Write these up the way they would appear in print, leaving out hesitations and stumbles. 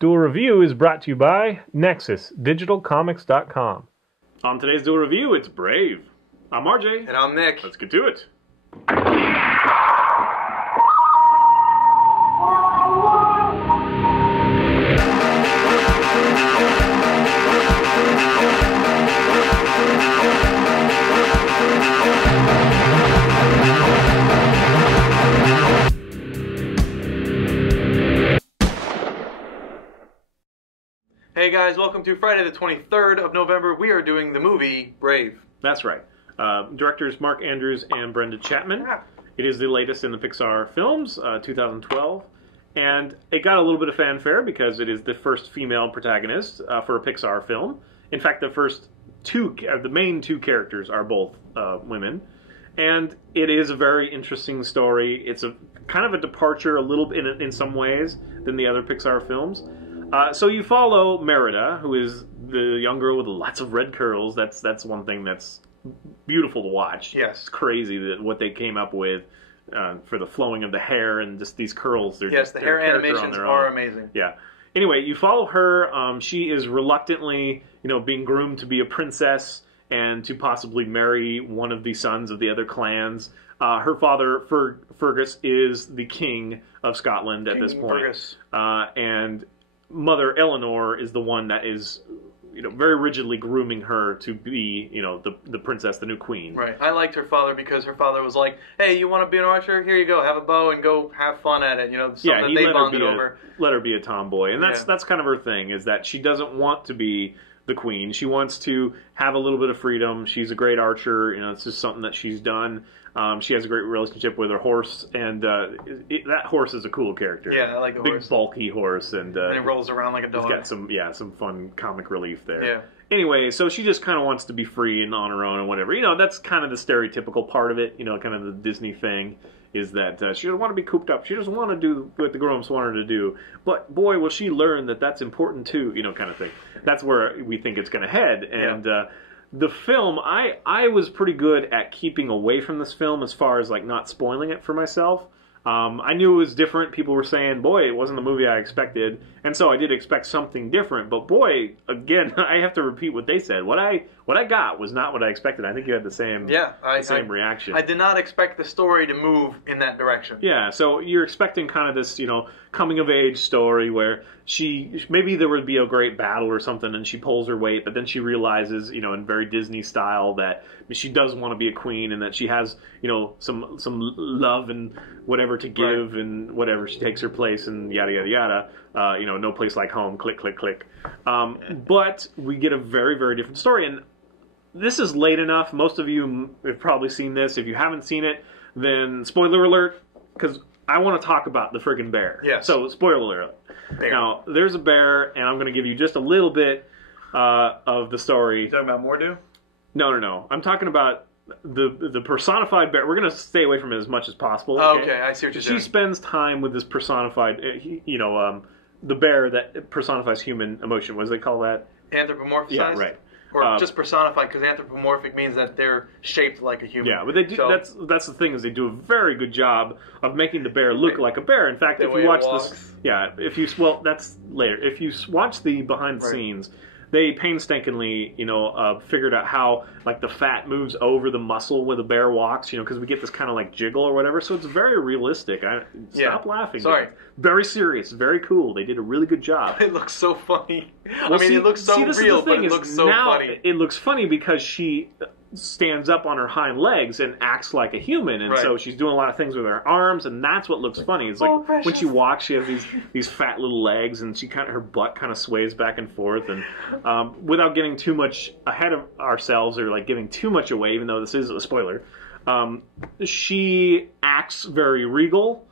Duel Review is brought to you by NexusDigitalComics.com. On today's Duel Review, it's Brave. I'm RJ. And I'm Nick. Let's get to it. Hey guys, welcome to Friday the 23rd of November. We are doing the movie Brave. That's right. Directors Mark Andrews and Brenda Chapman. Yeah. It is the latest in the Pixar films, 2012. And it got a little bit of fanfare because it is the first female protagonist for a Pixar film. In fact, the main two characters are both women. And it is a very interesting story. It's a kind of a departure a little bit in some ways than the other Pixar films. So you follow Merida, who is the young girl with lots of red curls. That's one thing that's beautiful to watch. Yes. It's crazy that what they came up with for the flowing of the hair and just these curls. Yes, the hair animations are amazing. Yeah. Anyway, you follow her. She is reluctantly, being groomed to be a princess and to possibly marry one of the sons of the other clans. Her father, Fergus, is the king of Scotland at this point. Fergus. And Mother Eleanor is the one that is, very rigidly grooming her to be, the princess, the new queen. Right. I liked her father because her father was like, "Hey, you want to be an archer? Here you go. Have a bow and go have fun at it." Something they bonded over. Let her be a tomboy, and that's kind of her thing. Is that she doesn't want to be the queen. She wants to have a little bit of freedom. She's a great archer. It's just something that she's done. She has a great relationship with her horse, and that horse is a cool character. Yeah, I like the horse. Big, bulky horse, and it rolls around like a dog. It's got some fun comic relief there. Yeah. Anyway, so she just kind of wants to be free and on her own and whatever. That's kind of the stereotypical part of it. Kind of the Disney thing is that she doesn't want to be cooped up. She doesn't want to do what the grown-ups want her to do. But boy, will she learn that that's important too. Kind of thing. That's where we think it's going to head, and. Yeah. The film, I was pretty good at keeping away from this film as far as not spoiling it for myself. I knew it was different. People were saying, boy, it wasn't the movie I expected. And so I did expect something different. But boy, again, I have to repeat what they said. What I got was not what I expected. I think you had the same reaction. I did not expect the story to move in that direction. Yeah, so you're expecting kind of this, coming-of-age story where maybe there would be a great battle or something and she pulls her weight, but then she realizes, in very Disney style that she does want to be a queen and that she has, some love and whatever to give, right, and whatever, she takes her place and yada, yada, yada. No place like home, click, click, click. But we get a very, very different story. And this is late enough. Most of you have probably seen this. If you haven't seen it, then spoiler alert, because I want to talk about the friggin' bear. Yes. So, spoiler alert. Now, there's a bear, and I'm going to give you just a little bit of the story. You talking about Mordu? No. I'm talking about the personified bear. We're going to stay away from it as much as possible. Okay, I see what you're saying. She spends time with this personified, the bear that personifies human emotion. What do they call that? Anthropomorphized? Yeah, right. Or just personified, because anthropomorphic means that they're shaped like a human. Yeah, but they do. So, that's the thing, is they do a very good job of making the bear look like a bear. In fact, if you watch this, that's later. If you watch the behind the scenes, they painstakingly, figured out how the fat moves over the muscle when the bear walks, because we get this kind of jiggle or whatever. So it's very realistic. Stop laughing. Sorry. Very serious. Very cool. They did a really good job. It looks so funny. Well, it looks so real, but it looks so funny. It looks funny because she stands up on her hind legs and acts like a human, and so she's doing a lot of things with her arms, and that's what looks funny. It's like when she walks, she has these fat little legs, and her butt kind of sways back and forth. And without getting too much ahead of ourselves or giving too much away, even though this is a spoiler, she acts very regal.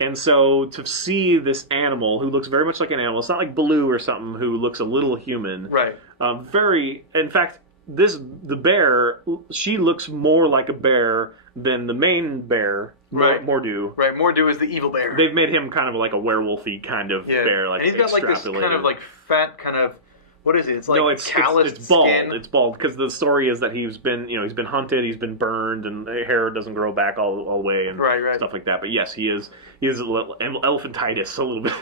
And so to see this animal who looks very much like an animal, it's not like Baloo or something who looks a little human. Right. In fact, the bear, she looks more like a bear than the main bear, Mordu. Right, Mordu is the evil bear. They've made him kind of like a werewolfy kind of bear. And he's got this kind of fat, kind of what is it? It's like no, it's calloused bald. skin. It's bald because the story is that he's been hunted, he's been burned, and the hair doesn't grow back all the way and stuff like that. But yes, he is a little elephantitis a little bit.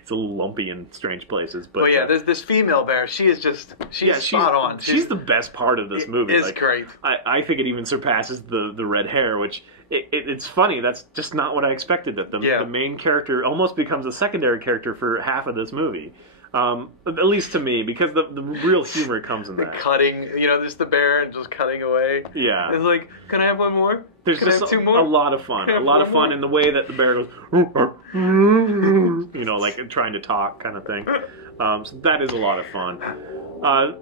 It's a little lumpy in strange places. But yeah, there's this female bear. She's spot on. She's the best part of this movie. It's great. I think it even surpasses the red hair, which it's funny. That's just not what I expected. That the main character almost becomes a secondary character for half of this movie. At least to me, because the real humor comes in that. Cutting, there's the bear and just cutting away. Yeah. It's like, can I have one more? There's can just I have two more? A lot of fun. A lot of fun in the way that the bear goes, like trying to talk kind of thing. So that is a lot of fun.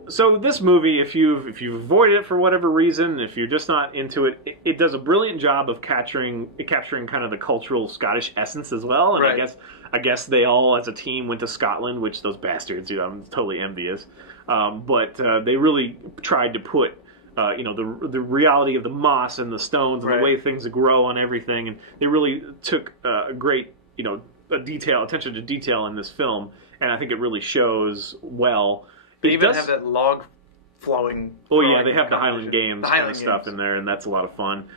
So this movie, if you avoid it for whatever reason, if you're just not into it, it does a brilliant job of capturing kind of the cultural Scottish essence as well. And right. I guess they all, as a team, went to Scotland, which those bastards, I'm totally envious. But they really tried to put, the reality of the moss and the stones and the way things grow on everything, and they really took a great, attention to detail in this film, and I think it really shows well. They even have that log flowing. Oh yeah, they have the Highland Games kind of stuff in there, and that's a lot of fun.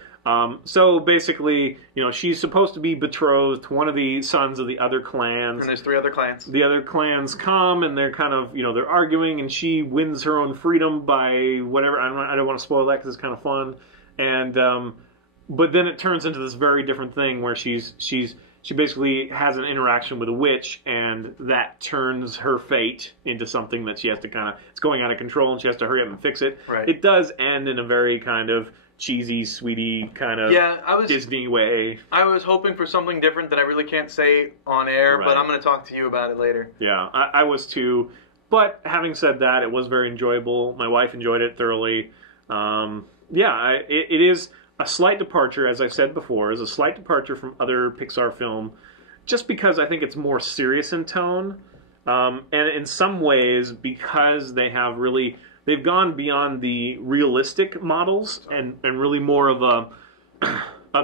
So basically, she's supposed to be betrothed to one of the sons of the other clans. And there's 3 other clans. The other clans come, and they're kind of, they're arguing, and she wins her own freedom by whatever. I don't want to spoil that because it's kind of fun. And but then it turns into this very different thing where she basically has an interaction with a witch, and that turns her fate into something that she has to it's going out of control, and she has to hurry up and fix it. Right. It does end in a very kind of cheesy, sweetie kind of Disney way. I was hoping for something different that I really can't say on air, but I'm going to talk to you about it later. Yeah, I was too. But having said that, it was very enjoyable. My wife enjoyed it thoroughly. It is a slight departure, as I've said before, is a slight departure from other Pixar film, just because I think it's more serious in tone, and in some ways because they've gone beyond the realistic models and really more of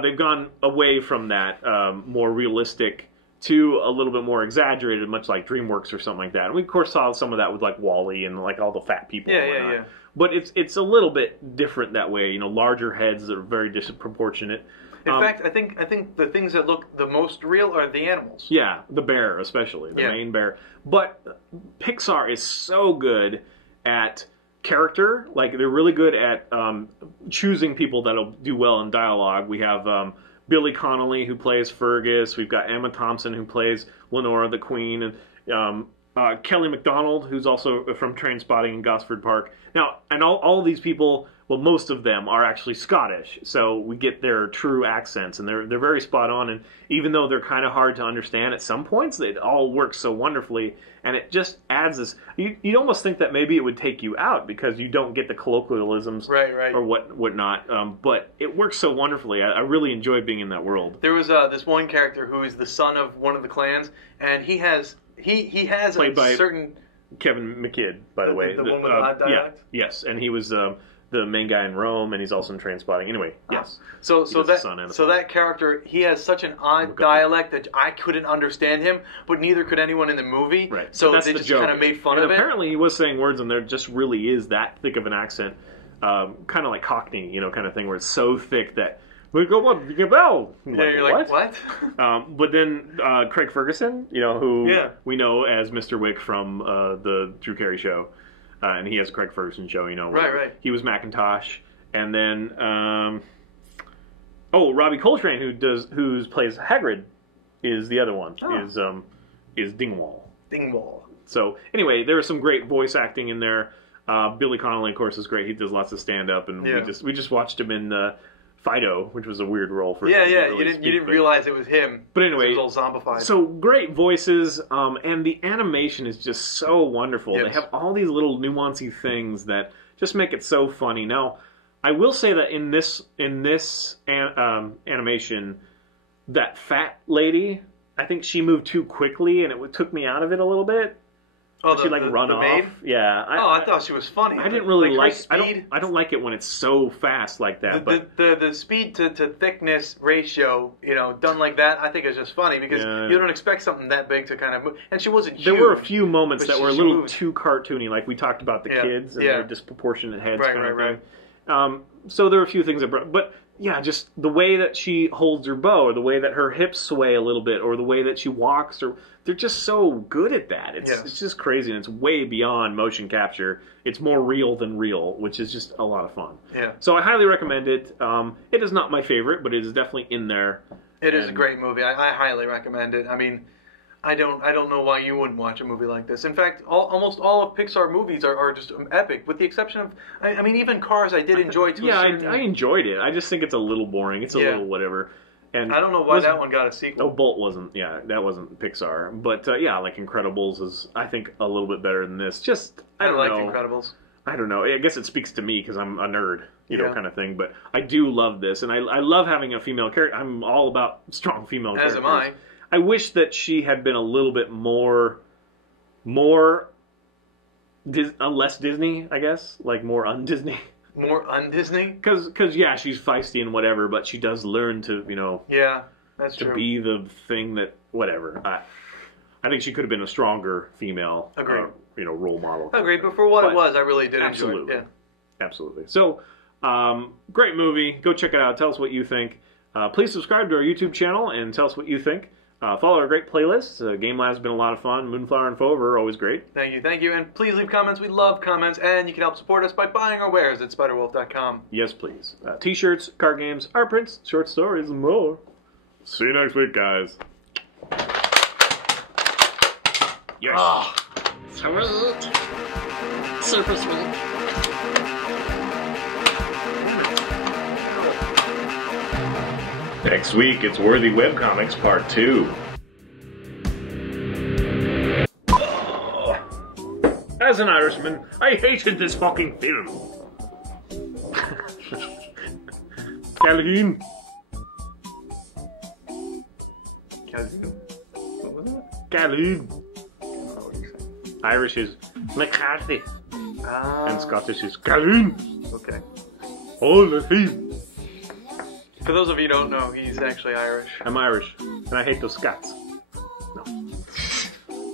they've gone away from that more realistic to a little bit more exaggerated, much like DreamWorks or something like that. And we of course saw some of that with like WALL-E and like all the fat people. Yeah. But it's a little bit different that way. Larger heads that are very disproportionate. In fact, I think the things that look the most real are the animals. Yeah, the bear especially, the main bear. But Pixar is so good at character. Like, they're really good at choosing people that'll do well in dialogue. We have Billy Connolly, who plays Fergus. We've got Emma Thompson, who plays Lenora the Queen, and Kelly MacDonald, who's also from Trainspotting and Gosford Park. Now, and all these people, well, most of them are actually Scottish, so we get their true accents, and they're very spot on. And even though they're kind of hard to understand at some points, it all works so wonderfully, and it just adds this. You'd almost think that maybe it would take you out because you don't get the colloquialisms, right, or whatnot. But it works so wonderfully. I really enjoyed being in that world. There was this one character who is the son of one of the clans, and he has Played by certain Kevin McKidd, by the way. The one with the odd dialect? Yeah, yes, and he was the main guy in Rome, and he's also in Trainspotting. Anyway, yes. So that character, he has such an odd dialect that I couldn't understand him, but neither could anyone in the movie. Right. So they just kind of made fun of it. Apparently he was saying words, and there just really is that thick of an accent, kind of like Cockney, kind of thing, where it's so thick that we go what you bell. You're like what? But then Craig Ferguson, who we know as Mr. Wick from the Drew Carey Show, and he has a Craig Ferguson show. Right. He was Macintosh, and then Robbie Coltrane, who plays Hagrid, is the other one. Is Dingwall. Dingwall. So anyway, there was some great voice acting in there. Billy Connolly, of course, is great. He does lots of stand up, and we just watched him in Fido, which was a weird role for him. Yeah. You didn't realize it was him. But anyway, it was all zombified. So great voices, and the animation is just so wonderful. Yes. They have all these little nuancy things that just make it so funny. Now, I will say that in this animation, that fat lady, I think she moved too quickly, and it took me out of it a little bit. Oh, she like run off. Maid? Yeah. I thought she was funny. I didn't really like. Speed. I don't like it when it's so fast like that. The speed to thickness ratio, done like that, I think is just funny because you don't expect something that big to kind of move. And she wasn't huge. There were a few moments that were a little too cartoony, like we talked about the kids and their disproportionate heads. Right. So there were a few things that brought, but. Yeah, just the way that she holds her bow, or the way that her hips sway a little bit, or the way that she walks, or they're just so good at that. It's just crazy, and it's way beyond motion capture. It's more real than real, which is just a lot of fun. Yeah. So I highly recommend it. It is not my favorite, but it is definitely in there. It is a great movie. I highly recommend it. I mean, I don't know why you wouldn't watch a movie like this. In fact, almost all of Pixar movies are just epic, with the exception of, I mean, even Cars I did enjoy too. Yeah, I enjoyed it. I just think it's a little boring. It's a little whatever. And I don't know why that one got a sequel. Oh, Bolt wasn't. Yeah, that wasn't Pixar. But like Incredibles is, I think, a little bit better than this. Just I don't know. Incredibles. I don't know. I guess it speaks to me because I'm a nerd, kind of thing. But I do love this, and I love having a female character. I'm all about strong female characters. As am I. I wish that she had been a little bit more less Disney, I guess, like more un-Disney. More un-Disney? Because she's feisty and whatever, but she does learn to, Yeah, that's true. To be the thing that, whatever. I think she could have been a stronger female, role model. Agreed, but for what it was, I really did enjoy it. Yeah. Absolutely. So, great movie. Go check it out. Tell us what you think. Please subscribe to our YouTube channel and tell us what you think. Follow our great playlists. Game Lab's been a lot of fun. Moonflower and Fauve are always great. Thank you. And please leave comments. We love comments. And you can help support us by buying our wares at spiderwolf.com. Yes, please. T-shirts, card games, art prints, short stories, and more. See you next week, guys. Yes. Oh, sweet. Super sweet. Next week, it's Worthy Webcomics Part 2. As an Irishman, I hated this fucking film. Calhoun. Calhoun. Irish is McCarthy. And Scottish is Calhoun. Okay. All the team. For those of you who don't know, he's actually Irish. I'm Irish, and I hate those Scots. No.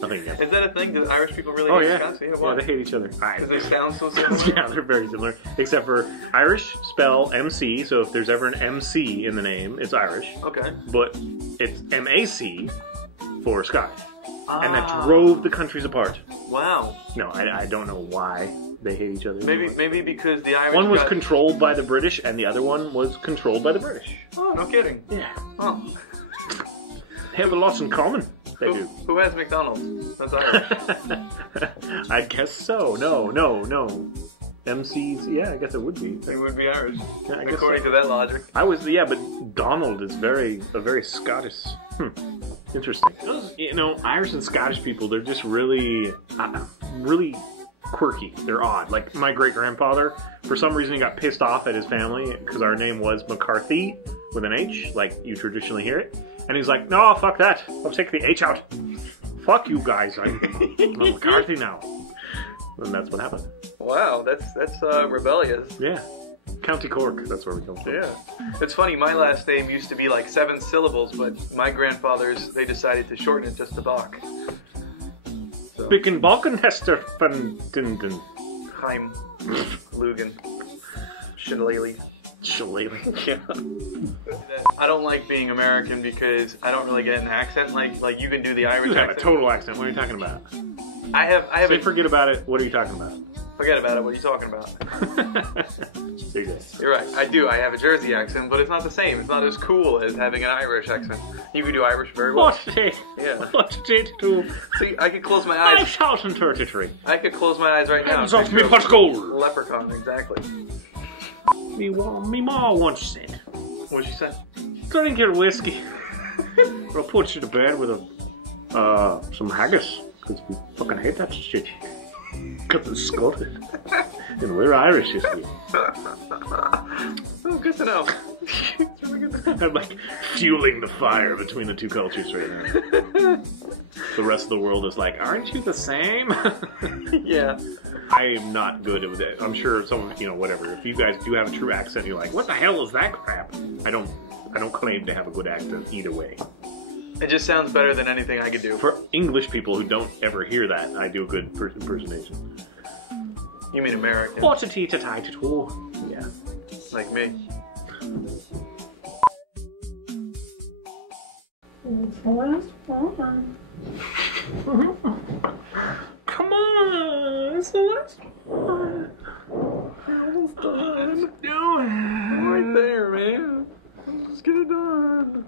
Nothing against. Is that a thing? Do Irish people really hate Scots? Yeah, they hate each other. Because they sound so similar? Yeah, they're very similar. Except for Irish spell MC, so if there's ever an MC in the name, it's Irish. Okay. But it's MAC for Scottish. And that drove the countries apart. Wow. No, I don't know why they hate each other. Maybe because the Irish one was controlled by the British and the other one was controlled by the British. Oh, no kidding. Yeah. Oh. They have a lot in common. They do. Who has McDonald's? That's Irish. I guess so. No. MCs, yeah, I guess it would be. It would be Irish. Yeah, according to that logic. But Donald is a very Scottish. Interesting. Those, Irish and Scottish people, they're just really quirky. They're odd. Like my great-grandfather, for some reason he got pissed off at his family because our name was McCarthy with an H, like you traditionally hear it. And he's like, no, fuck that. I'll take the H out. Fuck you guys. I'm McCarthy now. And that's what happened. Wow, that's rebellious. Yeah. County Cork, that's where we come from. Yeah. It's funny, my last name used to be like 7 syllables, but my grandfathers, they decided to shorten it just to Bach. So. Bicken Balkenhester van Dinden. Chaim. Lugan. Shillelagh. Yeah. I don't like being American because I don't really get an accent like you can do the Irish accent. You have a total accent. What are you talking about? I have Say forget about it. What are you talking about? Forget about it. What are you talking about? You're right. I do. I have a Jersey accent, but it's not the same. It's not as cool as having an Irish accent. You can do Irish very well. What's it? Yeah. What's it to? See, I could close my eyes. 5,033. I could close my eyes right now. Hands off me, pot gold. Leprechaun, exactly. Me ma once said. What'd she say? Drink your whiskey. I'll put you to bed with some haggis. Because we fucking hate that shit. Because it's Scottish. And we're Irish, you see. Oh, good to know. It's really good to know. I'm like fueling the fire between the two cultures right now. The rest of the world is like, aren't you the same? Yeah. I am not good at it. I'm sure some, whatever. If you guys do have a true accent, you're like, what the hell is that crap? I don't claim to have a good accent either way. It just sounds better than anything I could do. For English people who don't ever hear that, I do a good impersonation. You mean American? Yeah. Like me. It's the last one. Come on, it's the last one. We're almost done. Do it. Right there, man. Let's get it done.